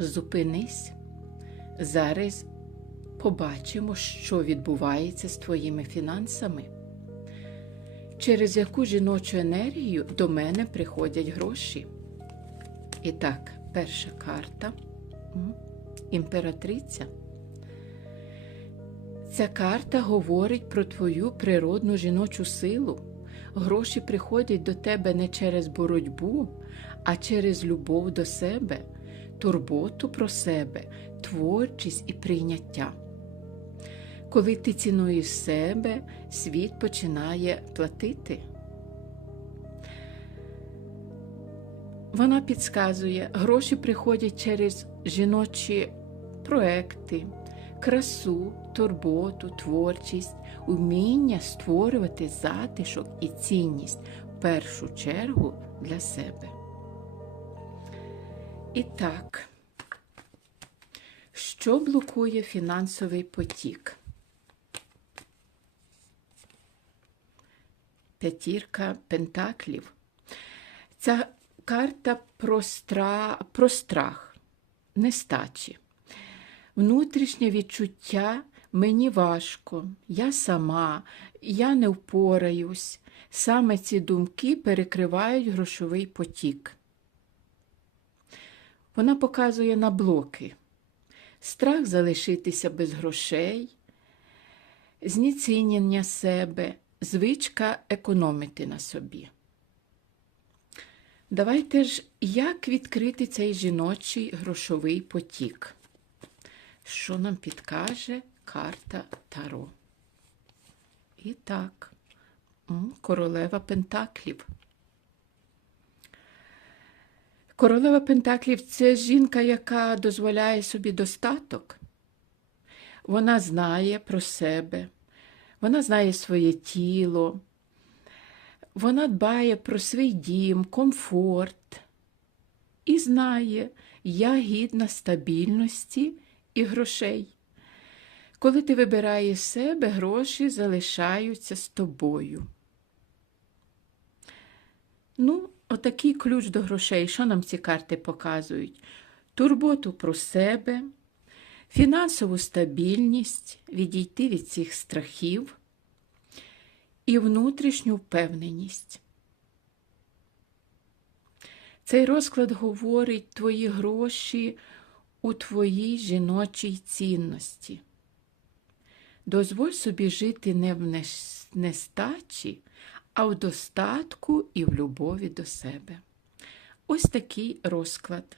Зупинись. Зараз побачимо, що відбувається з твоїми фінансами. Через яку жіночу енергію до мене приходять гроші. І так, перша карта імператриця. Ця карта говорить про твою природну жіночу силу. Гроші приходять до тебе не через боротьбу, а через любов до себе, турботу про себе, творчість і прийняття. Коли ти цінуєш себе, світ починає платити. Вона підказує, гроші приходять через жіночі проекти, красу, турботу, творчість, уміння створювати затишок і цінність в першу чергу для себе. І так, що блокує фінансовий потік? П'ятірка пентаклів. Ця карта про, стра... про страх, нестачі. Внутрішнє відчуття мені важко, я сама, я не впораюсь. Саме ці думки перекривають грошовий потік. Вона показує на блоки. Страх залишитися без грошей, знецінення себе, звичка економити на собі. Давайте ж, як відкрити цей жіночий грошовий потік? Що нам підкаже карта Таро? І так, королева Пентаклів. Королева Пентаклів це жінка, яка дозволяє собі достаток. Вона знає про себе, вона знає своє тіло, вона дбає про свій дім, комфорт і знає, я гідна стабільності і грошей. Коли ти вибираєш себе, гроші залишаються з тобою. Ну, отакий ключ до грошей. Що нам ці карти показують? Турботу про себе, фінансову стабільність, відійти від цих страхів і внутрішню впевненість. Цей розклад говорить твої гроші у твоїй жіночій цінності. Дозволь собі жити не в нестачі, а в достатку і в любові до себе. Ось такий розклад.